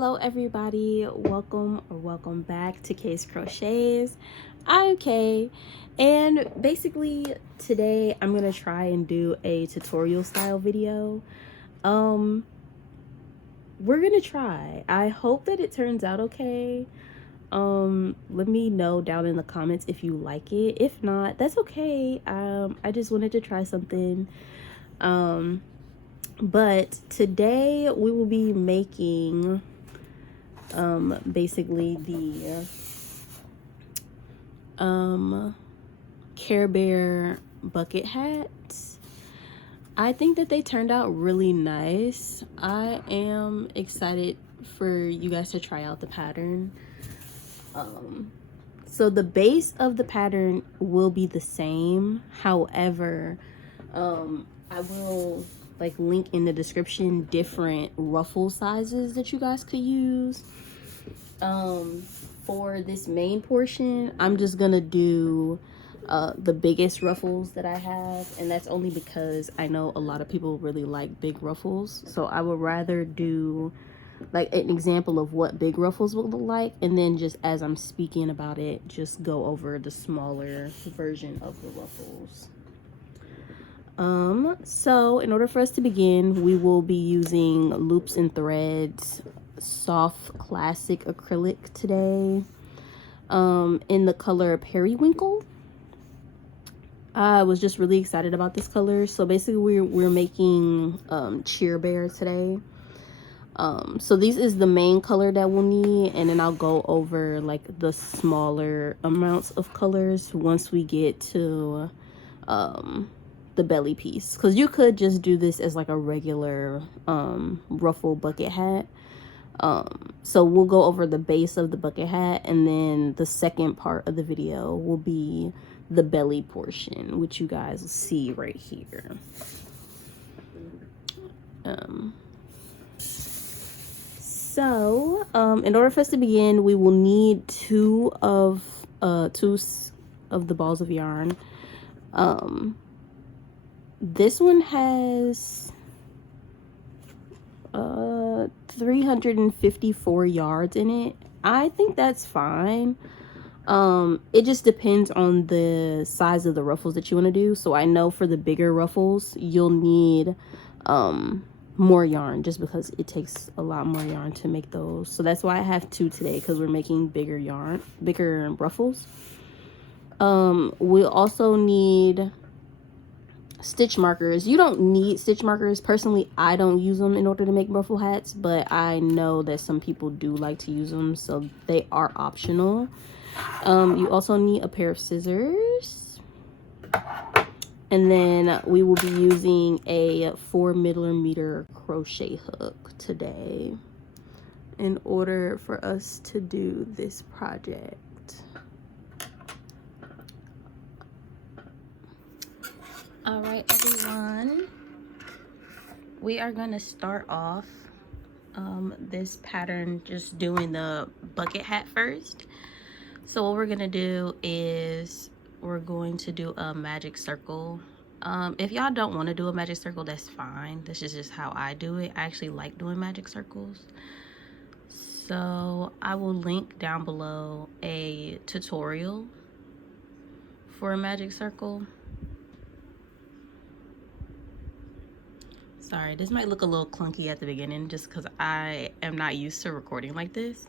Hello everybody, welcome back to Kay's Crochets. I'm Kay, and basically today I'm gonna try and do a tutorial style video. We're gonna try. I hope that it turns out okay. Let me know down in the comments if you like it. If not, that's okay. I just wanted to try something. But today we will be making basically the Care Bear bucket hats. I think that they turned out really nice. I am excited for you guys to try out the pattern. So the base of the pattern will be the same. However, I will link in the description different ruffle sizes that you guys could use. For this main portion, I'm just gonna do the biggest ruffles that I have, and that's only because I know a lot of people really like big ruffles, so I would rather do like an example of what big ruffles would look like, and then just as I'm speaking about it, just go over the smaller version of the ruffles. So in order for us to begin, we will be using Loops and Threads soft classic acrylic today, in the color Periwinkle. I was just really excited about this color. So basically we're making Cheer Bear today. So this is the main color that we'll need, and then I'll go over like the smaller amounts of colors once we get to the belly piece, because you could just do this as like a regular ruffle bucket hat. So we'll go over the base of the bucket hat, and then the second part of the video will be the belly portion, which you guys will see right here. So in order for us to begin, we will need two of the balls of yarn. This one has 354 yards in it. I think that's fine. It just depends on the size of the ruffles that you want to do. So I know for the bigger ruffles you'll need more yarn, just because it takes a lot more yarn to make those. So that's why I have two today, because we're making bigger ruffles. We'll also need stitch markers. You don't need stitch markers. Personally, I don't use them in order to make ruffle hats, but I know that some people do like to use them, so they are optional. You also need a pair of scissors, and then we will be using a 4mm crochet hook today in order for us to do this project. All right, everyone, we are going to start off this pattern just doing the bucket hat first. So what we're going to do is we're going to do a magic circle. If y'all don't want to do a magic circle, that's fine. This is just how I do it. I actually like doing magic circles. So I will link down below a tutorial for a magic circle. Sorry, this might look a little clunky at the beginning just because I am not used to recording like this.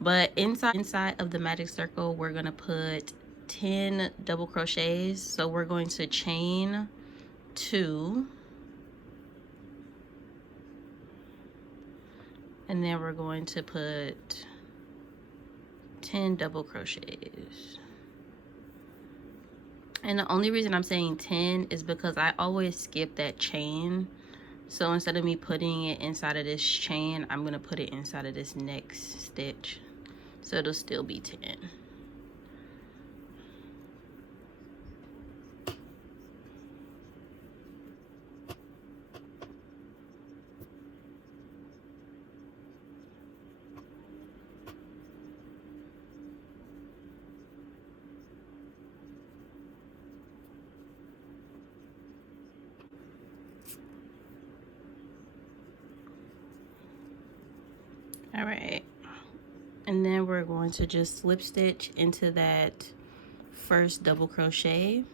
But inside of the magic circle, we're going to put 10 double crochets. So we're going to chain 2. And then we're going to put 10 double crochets. And the only reason I'm saying 10 is because I always skip that chain. So instead of me putting it inside of this chain, I'm going to put it inside of this next stitch. So it'll still be 10. All right, and then we're going to just slip stitch into that first double crochet.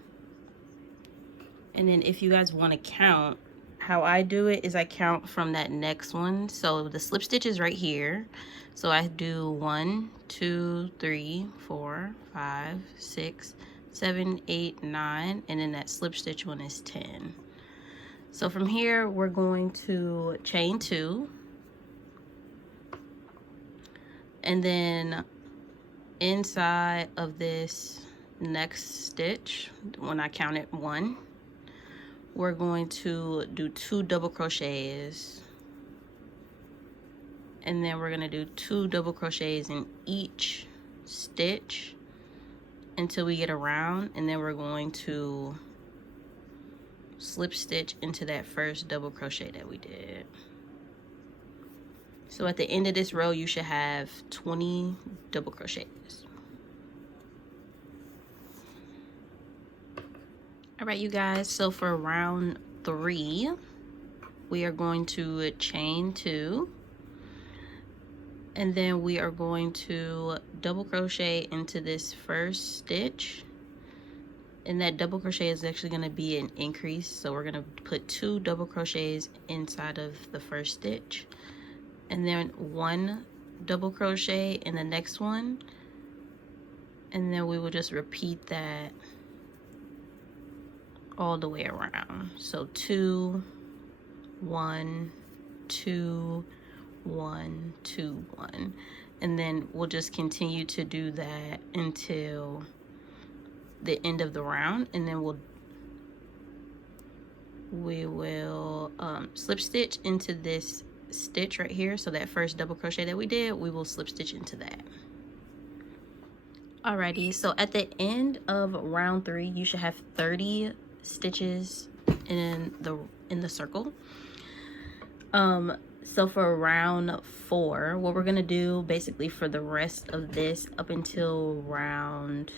And then if you guys want to count, how I do it is I count from that next one. So the slip stitch is right here, so I do 1 2 3 4 5 6 7 8 9, and then that slip stitch one is 10. So from here we're going to chain 2, and then inside of this next stitch, when I count it 1, we're going to do 2 double crochets, and then we're going to do 2 double crochets in each stitch until we get around, and then we're going to slip stitch into that first double crochet that we did. So at the end of this row you should have 20 double crochets. All right, you guys, so for round 3 we are going to chain 2, and then we are going to double crochet into this first stitch, and that double crochet is actually going to be an increase, so we're going to put 2 double crochets inside of the first stitch, and then 1 double crochet in the next one, and then we will just repeat that all the way around. So 2 1 2 1 2 1, and then we'll just continue to do that until the end of the round, and then we will slip stitch into this stitch right here. So that first double crochet that we did, we will slip stitch into that. Alrighty, so at the end of round 3 you should have 30 stitches in the circle. So for round 4, what we're gonna do basically for the rest of this up until round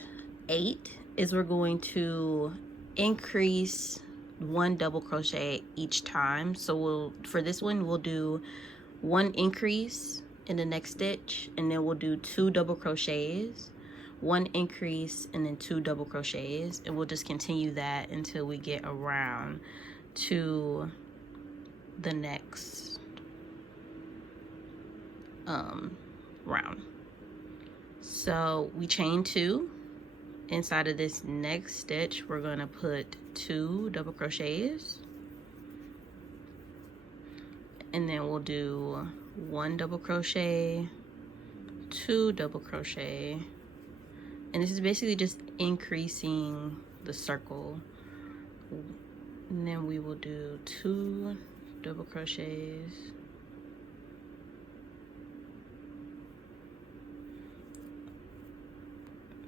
8 is we're going to increase 1 double crochet each time. So for this one we'll do 1 increase in the next stitch, and then we'll do 2 double crochets, 1 increase, and then 2 double crochets, and we'll just continue that until we get around to the next round. So we chain 2 inside of this next stitch. We're going to put 2 double crochets, and then we'll do 1 double crochet, 2 double crochet, and this is basically just increasing the circle. And then we will do 2 double crochets,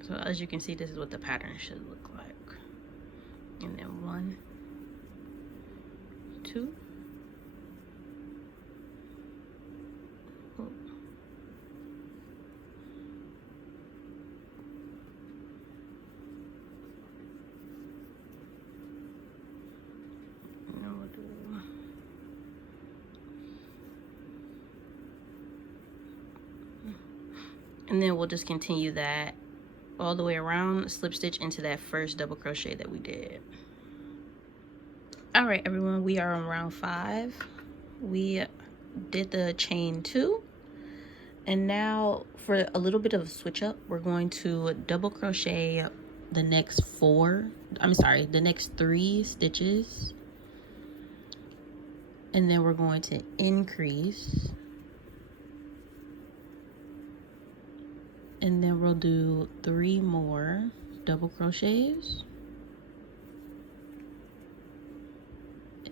so as you can see, this is what the pattern should look like. And then 1 2 and then we'll just continue that all the way around, slip stitch into that first double crochet that we did. All right, everyone, we are on round 5. We did the chain 2, and now for a little bit of a switch up, we're going to double crochet the next 3 stitches, and then we're going to increase, and then we'll do 3 more double crochets,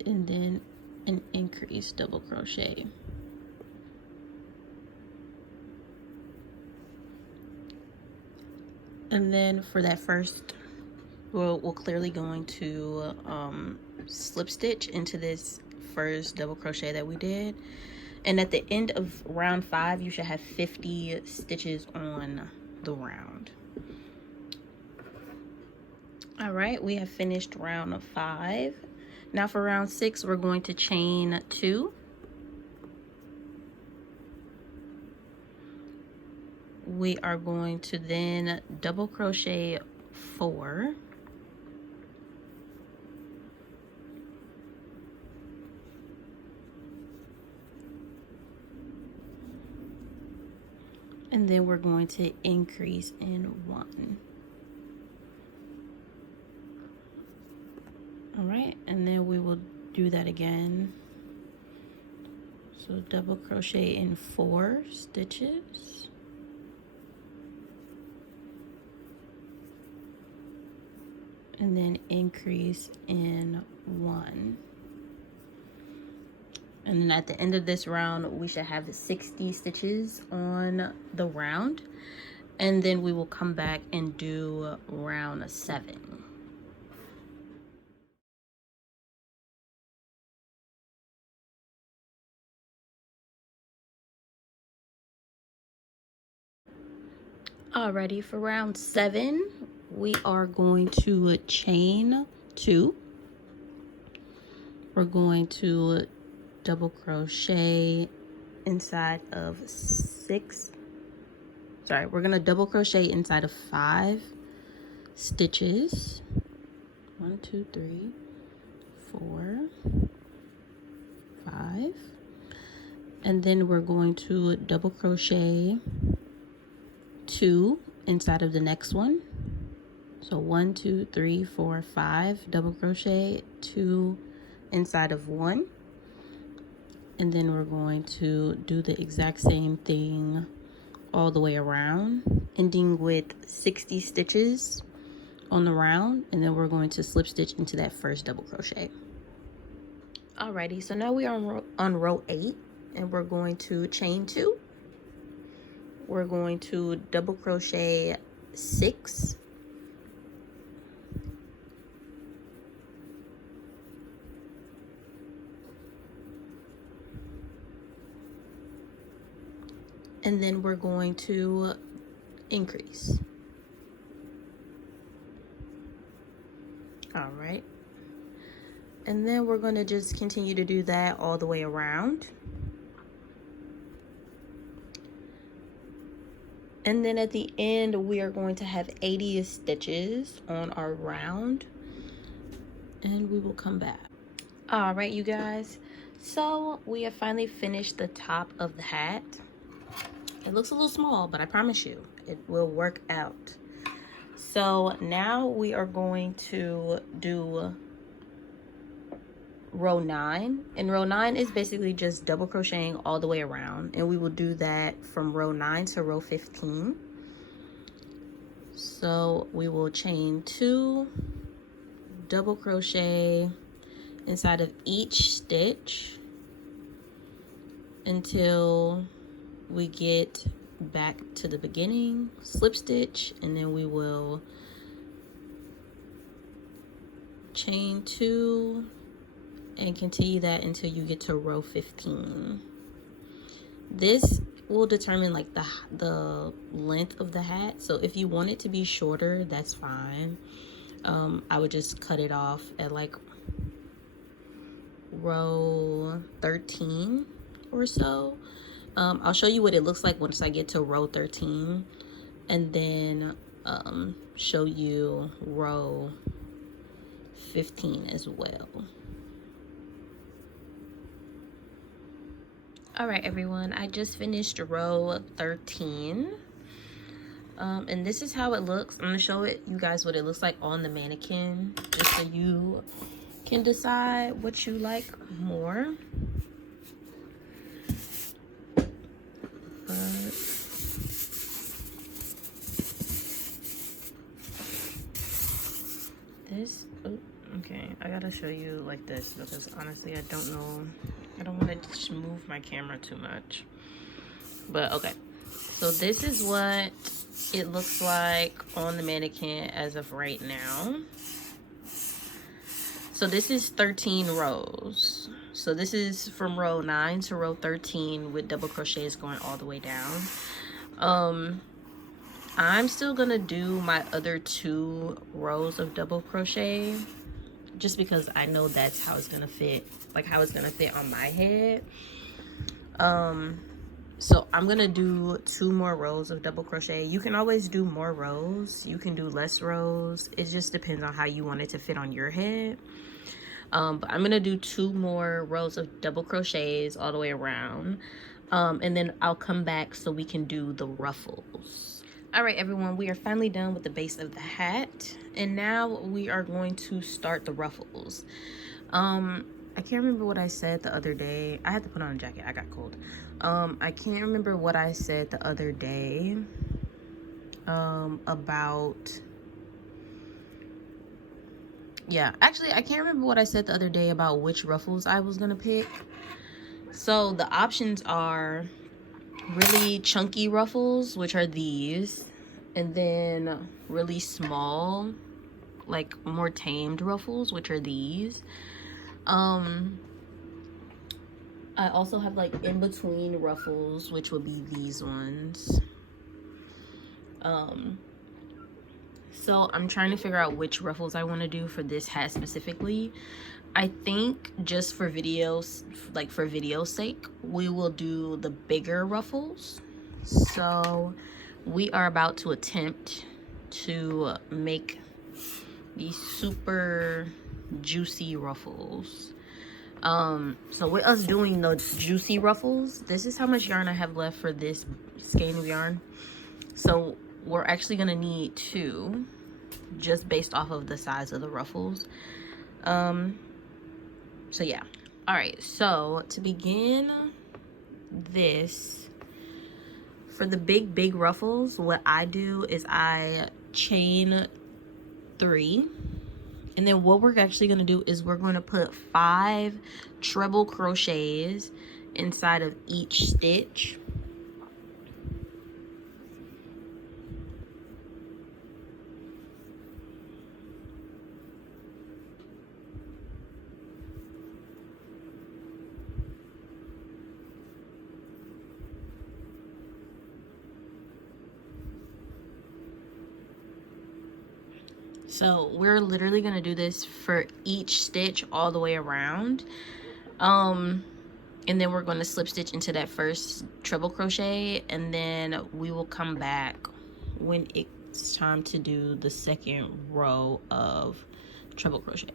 and then an increase double crochet. And then for that first, we're clearly going to slip stitch into this first double crochet that we did, and at the end of round 5 you should have 50 stitches on the round. All right, we have finished round 5. Now for round 6, we're going to chain 2, we are going to then double crochet 4, and then we're going to increase in 1. All right, and then we will do that again. So double crochet in 4 stitches, and then increase in 1. And then at the end of this round, we should have 60 stitches on the round, and then we will come back and do round 7. Alrighty, for round 7, we are going to chain 2. We're going to double crochet inside of 6. Sorry, we're gonna double crochet inside of 5 stitches. 1, 2, 3, 4, 5. And then we're going to double crochet 2 inside of the next one. So 1, 2, 3, 4, 5, double crochet 2 inside of 1. And then we're going to do the exact same thing all the way around, ending with 60 stitches on the round, and then we're going to slip stitch into that first double crochet. Alrighty, so now we are on row 8, and we're going to chain 2. We're going to double crochet 6, and then we're going to increase. All right, and then we're going to just continue to do that all the way around. And then at the end, we are going to have 80 stitches on our round, and we will come back. All right, you guys, so we have finally finished the top of the hat. It looks a little small, but I promise you it will work out. So now we are going to do row 9, and row 9 is basically just double crocheting all the way around, and we will do that from row 9 to row 15. So we will chain 2, double crochet inside of each stitch until we get back to the beginning, slip stitch, and then we will chain 2 and continue that until you get to row 15. This will determine like the length of the hat, so if you want it to be shorter, that's fine. I would just cut it off at like row 13 or so. I'll show you what it looks like once I get to row 13, and then show you row 15 as well. All right, everyone, I just finished row 13, and this is how it looks. I'm gonna show you guys what it looks like on the mannequin, just so you can decide what you like more. Okay, I gotta show you like this because honestly I don't know, I don't want to just move my camera too much, but okay, so this is what it looks like on the mannequin as of right now. So this is 13 rows, so this is from row 9 to row 13 with double crochets going all the way down. I'm still gonna do my other 2 rows of double crochet just because I know that's how it's gonna fit, like how it's gonna fit on my head. So I'm gonna do 2 more rows of double crochet. You can always do more rows, you can do less rows, it just depends on how you want it to fit on your head. But I'm gonna do 2 more rows of double crochets all the way around, and then I'll come back so we can do the ruffles. All right, everyone, we are finally done with the base of the hat, and now we are going to start the ruffles. I can't remember what I said the other day. I had to put on a jacket, I got cold. I can't remember what I said the other day about, yeah, actually I can't remember what I said the other day about which ruffles I was gonna pick. So the options are really chunky ruffles, which are these, and then really small, like more tamed ruffles, which are these. I also have like in between ruffles, which would be these ones. So I'm trying to figure out which ruffles I want to do for this hat specifically. I think just for videos, like for video's sake, we will do the bigger ruffles. So we are about to attempt to make these super juicy ruffles. So with us doing the juicy ruffles, this is how much yarn I have left for this skein of yarn. So we're actually gonna need 2, just based off of the size of the ruffles. So yeah. All right, so to begin this, for the big ruffles, what I do is I chain 3, and then what we're actually going to do is we're going to put 5 treble crochets inside of each stitch. So we're literally gonna do this for each stitch all the way around. And then we're gonna slip stitch into that first treble crochet, and then we will come back when it's time to do the second row of treble crochet.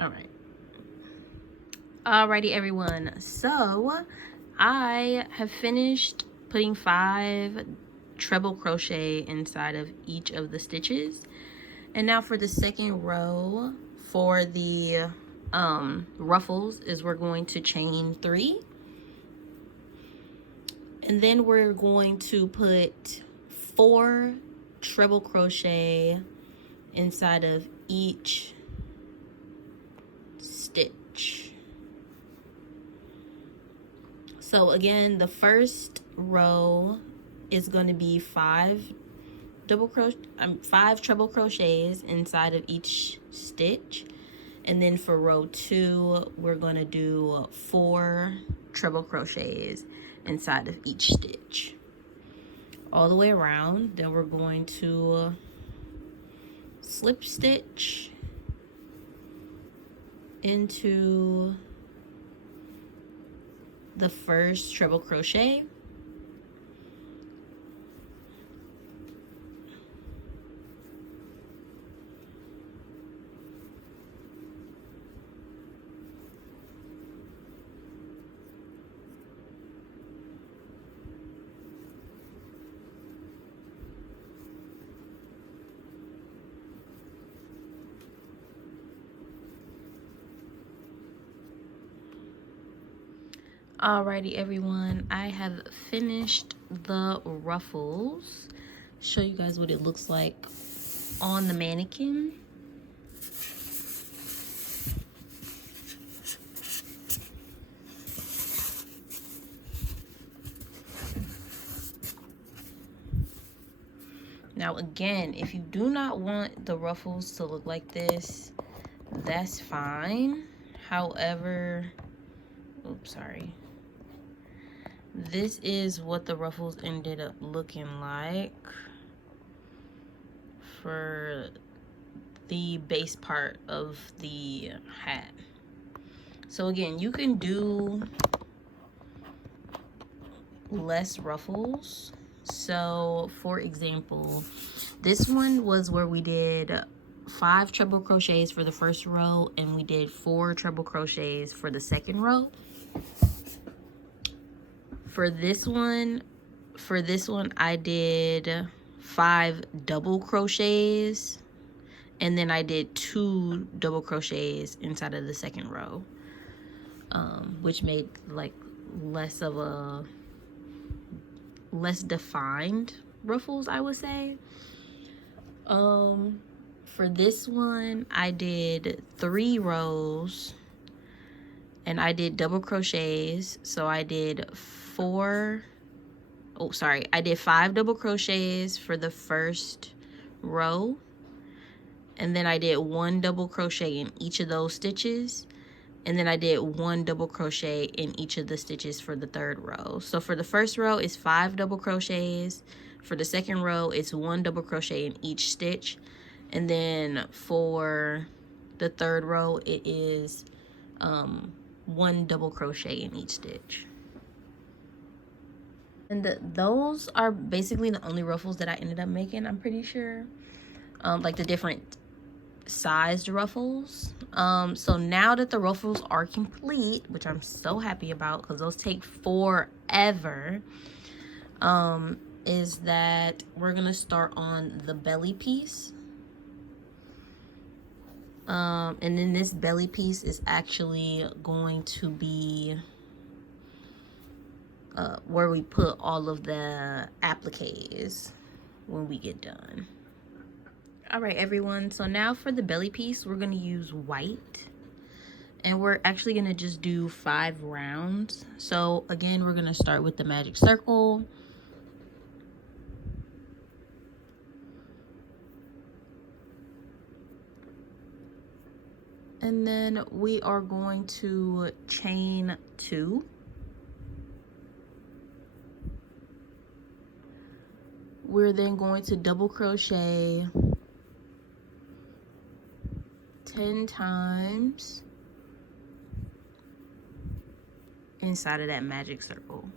All right. Alrighty, everyone. So I have finished putting 5 treble crochet inside of each of the stitches. And now for the second row, for the ruffles, is we're going to chain 3. And then we're going to put 4 treble crochet inside of each stitch. So again, the first row is going to be 5 treble crochets inside of each stitch, and then for row 2 we're going to do 4 treble crochets inside of each stitch all the way around. Then we're going to slip stitch into the first treble crochet, Alrighty, everyone, I have finished the ruffles. Show you guys what it looks like on the mannequin. Now again, if you do not want the ruffles to look like this, that's fine. However, oops, sorry. This is what the ruffles ended up looking like for the base part of the hat. So again, you can do less ruffles. So for example, this one was where we did 5 treble crochets for the first row and we did 4 treble crochets for the second row. For this one I did 5 double crochets and then I did 2 double crochets inside of the second row, which made like less defined ruffles, I would say. For this one I did 3 rows and I did double crochets, so I did 5 double crochets for the first row, and then I did 1 double crochet in each of those stitches, and then I did 1 double crochet in each of the stitches for the third row. So for the first row it's 5 double crochets, for the second row it's 1 double crochet in each stitch, and then for the third row it is 1 double crochet in each stitch. And those are basically the only ruffles that I ended up making, I'm pretty sure. Like the different sized ruffles. So now that the ruffles are complete, which I'm so happy about because those take forever, is that we're gonna start on the belly piece. And then this belly piece is actually going to be where we put all of the appliques when we get done. All right, everyone, so now for the belly piece we're going to use white, and we're actually going to just do 5 rounds. So again, we're going to start with the magic circle, and then we are going to chain 2. We're then going to double crochet 10 times inside of that magic circle.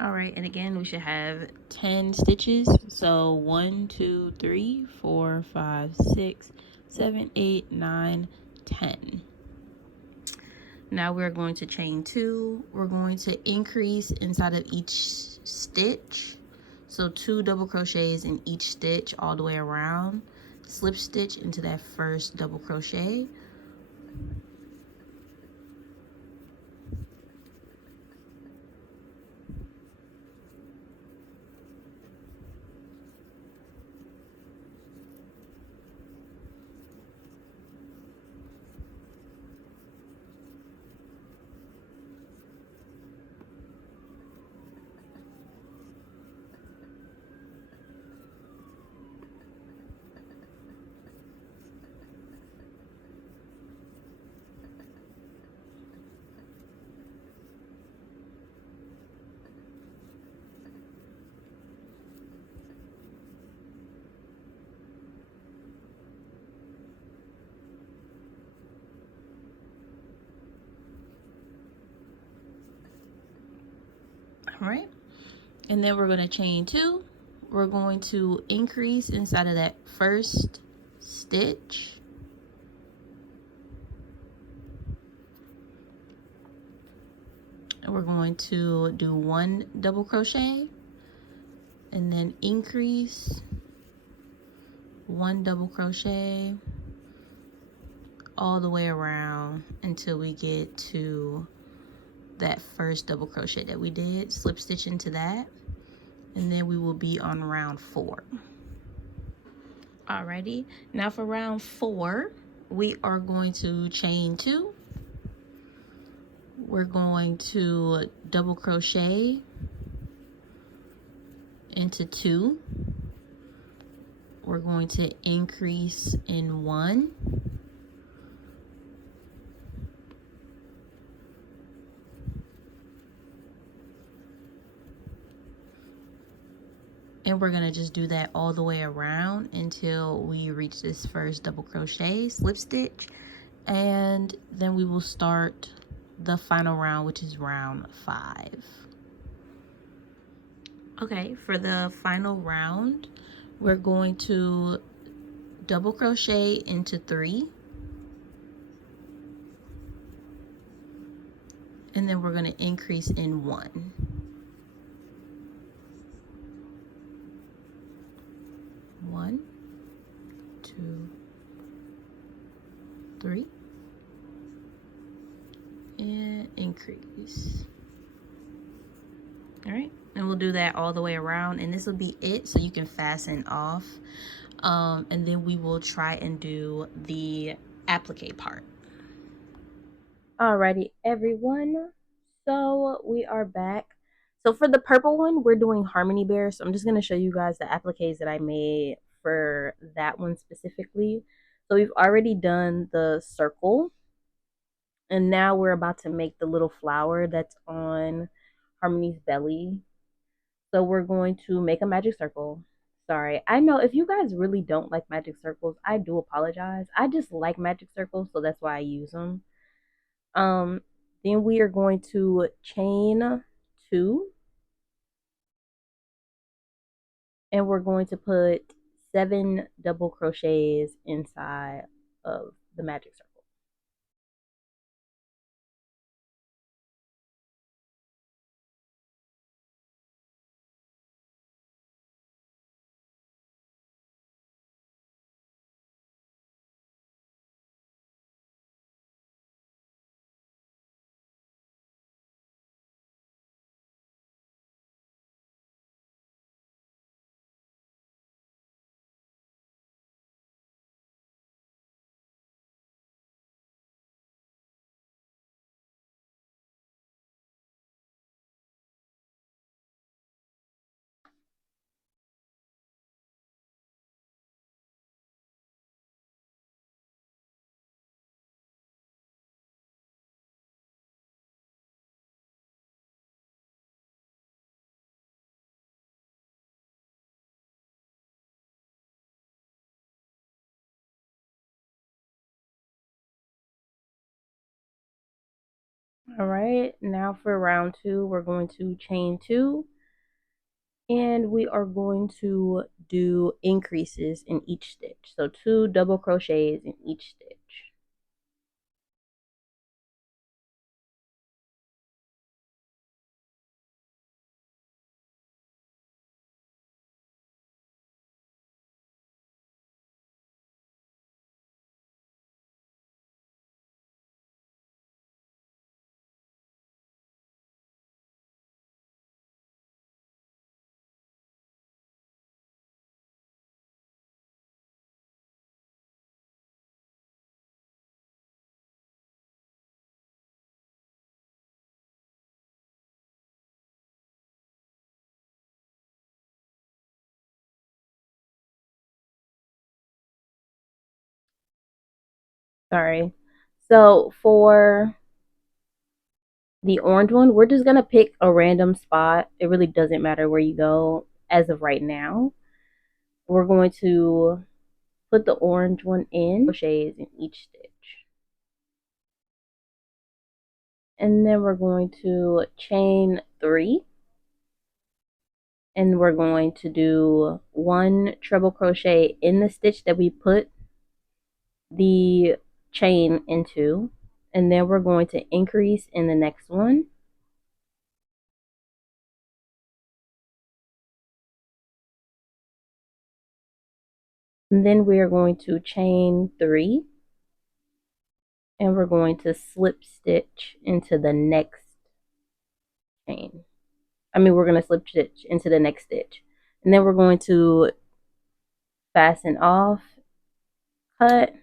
All right, and again we should have 10 stitches. So 1 2 3 4 5 6 7 8 9 10. Now we're going to chain 2. We're going to increase inside of each stitch, so 2 double crochets in each stitch all the way around. Slip stitch into that first double crochet. All right, and then we're going to chain 2. We're going to increase inside of that first stitch, and we're going to do 1 double crochet and then increase 1 double crochet, all the way around until we get to that first double crochet that we did. Slip stitch into that, and then we will be on round 4. Alrighty, now for round 4, we are going to chain 2. We're going to double crochet into 2. We're going to increase in 1. And we're going to just do that all the way around until we reach this first double crochet, slip stitch, and then we will start the final round, which is round 5. Okay, for the final round, we're going to double crochet into 3, and then we're going to increase in 1. 1, 2, 3, and increase. All right, and we'll do that all the way around, and this will be it, so you can fasten off, and then we will try and do the applique part. Alrighty, everyone, so we are back. So for the purple one, we're doing Harmony Bear, so I'm just going to show you guys the appliques that I made for that one specifically. So we've already done the circle, and now we're about to make the little flower that's on Harmony's belly. So we're going to make a magic circle. Sorry, I know if you guys really don't like magic circles, I do apologize. I just like magic circles, so that's why I use them. Then we are going to chain 2, and we're going to put 7 double crochets inside of the magic circle. All right, now for round 2, we're going to chain 2, and we are going to do increases in each stitch. So 2 double crochets in each stitch. Sorry. So for the orange one, we're just going to pick a random spot. It really doesn't matter where you go as of right now. We're going to put the orange one in, crochets in each stitch. And then we're going to chain 3. And we're going to do 1 treble crochet in the stitch that we put the chain into, and then we're going to increase in the next one, and then we are going to chain 3, And we're going to slip stitch into the next chain. We're going to slip stitch into the next stitch. And then we're going to fasten off, cut,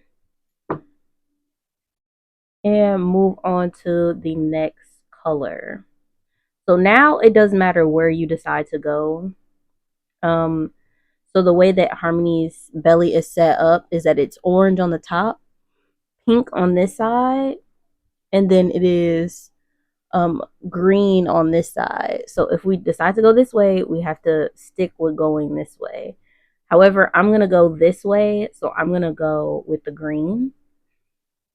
and move on to the next color. So now it doesn't matter where you decide to go. So the way that Harmony's belly is set up is that it's orange on the top, pink on this side, and then it is green on this side. So if we decide to go this way, we have to stick with going this way. However, I'm going to go this way, so I'm going to go with the green.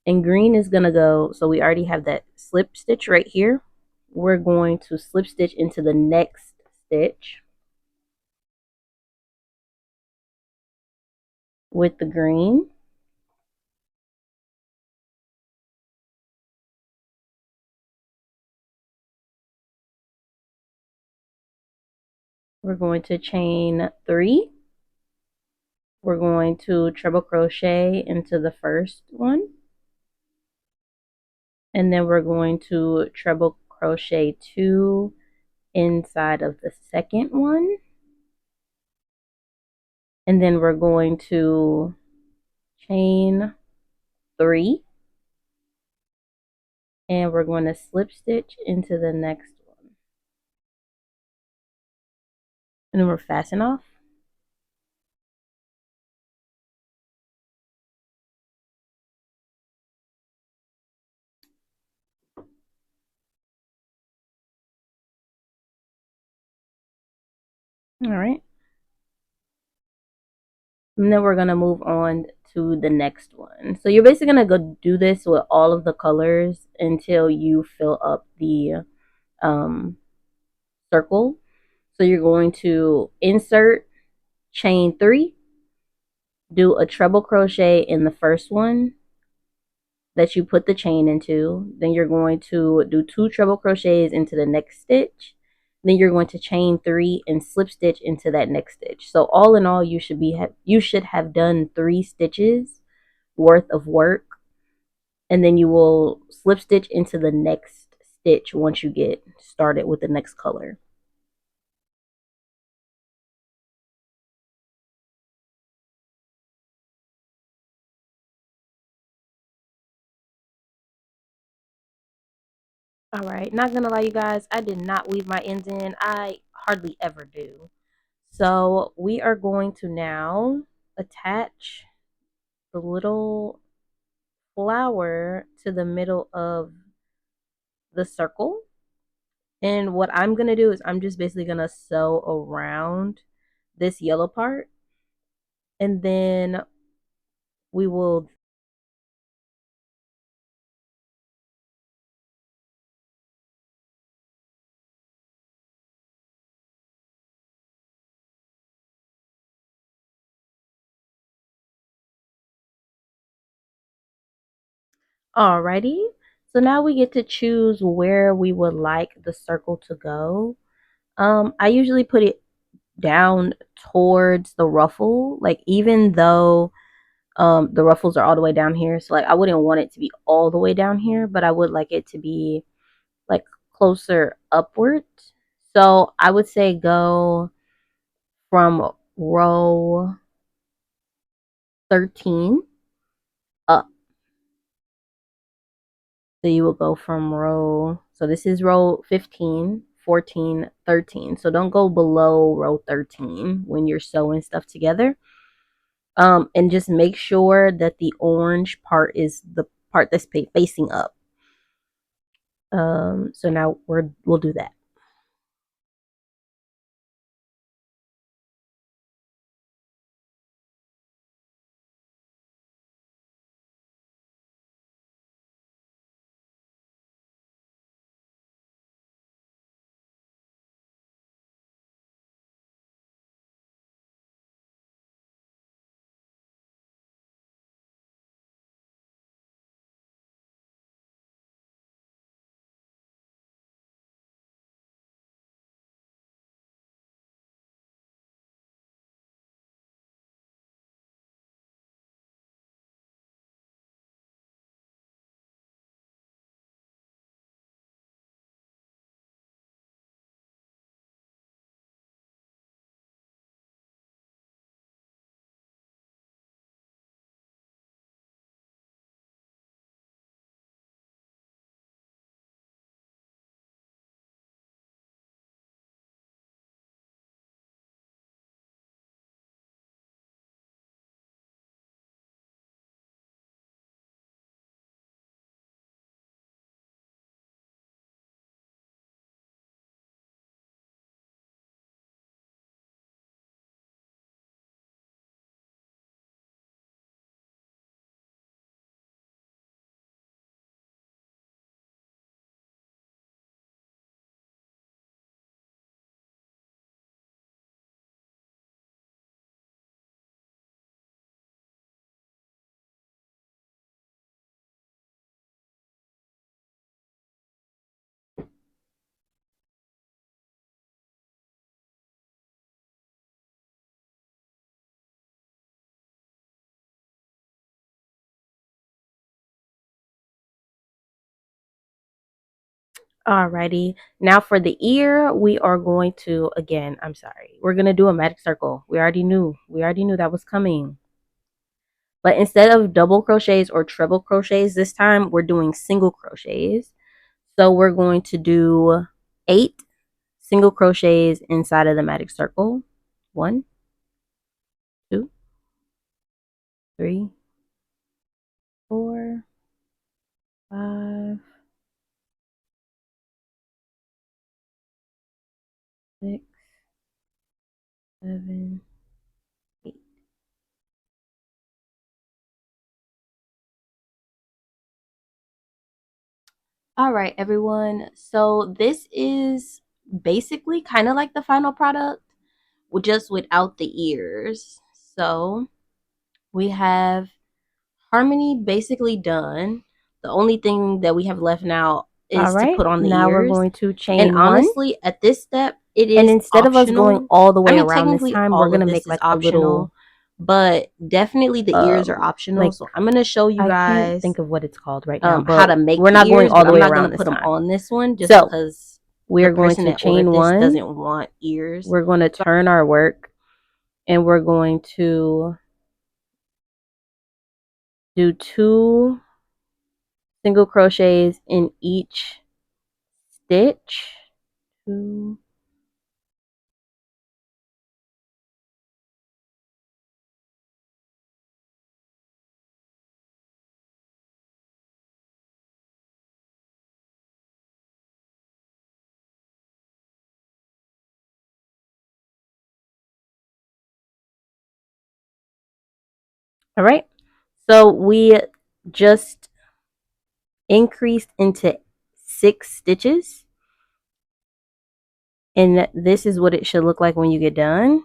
And green is going to go, so we already have that slip stitch right here. We're going to slip stitch into the next stitch with the green. We're going to chain 3. We're going to treble crochet into the first one. And then we're going to treble crochet 2 inside of the second one. And then we're going to chain 3. And we're going to slip stitch into the next one. And then we're fasten off. All right. And then we're going to move on to the next one. So you're basically going to go do this with all of the colors until you fill up the circle. So you're going to insert, chain 3, do a treble crochet in the first one that you put the chain into. Then you're going to do 2 treble crochets into the next stitch. Then you're going to chain 3 and slip stitch into that next stitch. So all in all, you should have done 3 stitches worth of work, and then you will slip stitch into the next stitch once you get started with the next color. All right, not gonna lie, you guys, I did not weave my ends in. I hardly ever do. So we are going to now attach the little flower to the middle of the circle. And what I'm gonna do is I'm just basically gonna sew around this yellow part, and then we will. Alrighty, so now we get to choose where we would like the circle to go. I usually put it down towards the ruffle, like even though the ruffles are all the way down here, so like I wouldn't want it to be all the way down here, but I would like it to be like closer upward. So I would say go from row 13 up. So you will go from row, so this is row 15, 14, 13. So don't go below row 13 when you're sewing stuff together. And just make sure that the orange part is the part that's facing up. So now we'll do that. Alrighty, now for the ear, we are going to, again, I'm sorry, we're going to do a magic circle. We already knew that was coming. But instead of double crochets or treble crochets this time, we're doing single crochets. So we're going to do 8 single crochets inside of the magic circle. 1, 2, 3, 4, 5, 6, 7, 8. All right, everyone. So this is basically kind of like the final product, just without the ears. So we have harmony basically done. The only thing that we have left now is to put on the now ears. we're going to chain And honestly, one. at this step, it is And instead of us going optional. all the way I mean, around this technically, time, we're all going of to this make is like a optional, little, but definitely the ears are optional. like, So I'm gonna show you I can't guys think of what it's called right now, how but to make we're the not going ears, all but the I'm way not gonna around this put them time. on this one just So because we're the going person to that ordered chain this one. doesn't want ears. We're going to turn our work and we're going to do 2 single crochets in each stitch. 2. All right. So we just increased into 6 stitches. And this is what it should look like when you get done.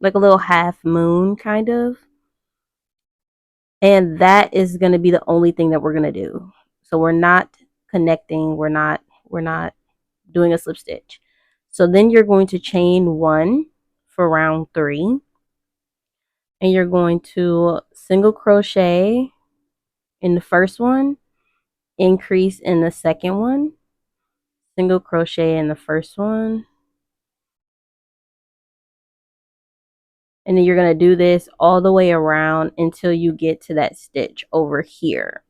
Like a little half moon kind of. And that is going to be the only thing that we're going to do. So we're not connecting, we're not doing a slip stitch. So then you're going to chain 1 for round 3. And you're going to single crochet in the first one, increase in the second one, single crochet in the first one, and then you're going to do this all the way around until you get to that stitch over here.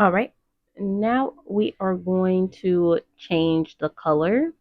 All right, now we are going to change the color.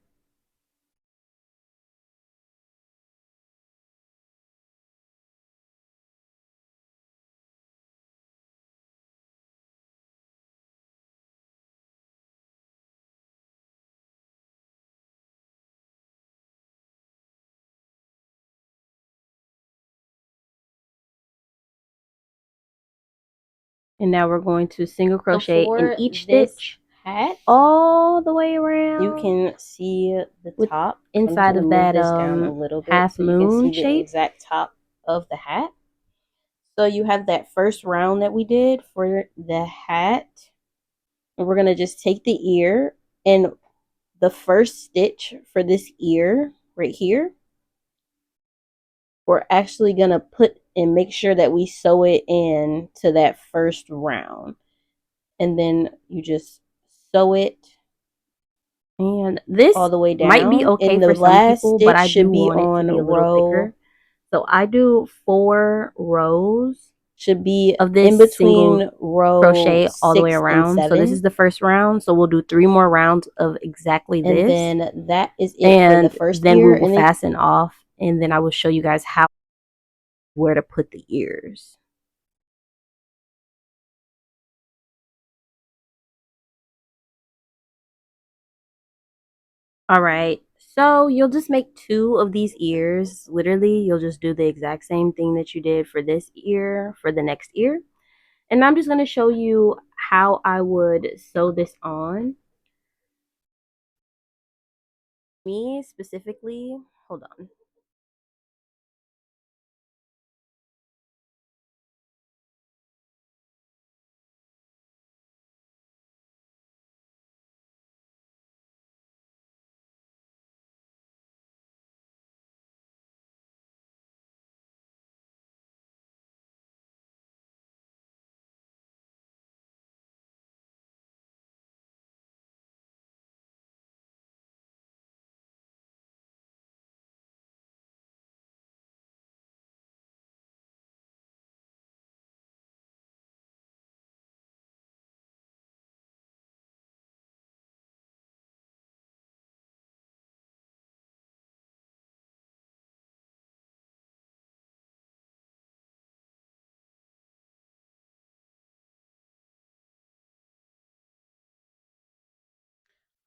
And now we're going to single crochet in each stitch hat all the way around. you can see the top inside of that down a little bit half so you can moon see shape. the exact top of the hat. So you have that first round that we did for the hat, and we're going to just take the ear, and the first stitch for this ear right here, we're actually going to put and make sure that we sew it in to that first round, and then you just sew it, and this all the way down. Might be okay and the for some last people, stitch but I should do be want it to on be a little thicker. So I do 4 rows should be of this in between single row crochet all the way 6 and around. So this 7. is the first round. So we'll do 3 more rounds of exactly And this. then that is it And for the first then ear. we will And then fasten off, and then I will show you guys where to put the ears. All right, so you'll just make 2 of these ears. Literally, you'll just do the exact same thing that you did for this ear for the next ear. And I'm just going to show you how I would sew this on. Me specifically, hold on.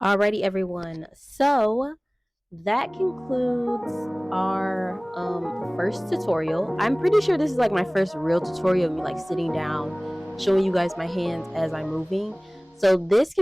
Alrighty, everyone. So that concludes our first tutorial. I'm pretty sure this is like my first real tutorial of me like sitting down, showing you guys my hands as I'm moving. So this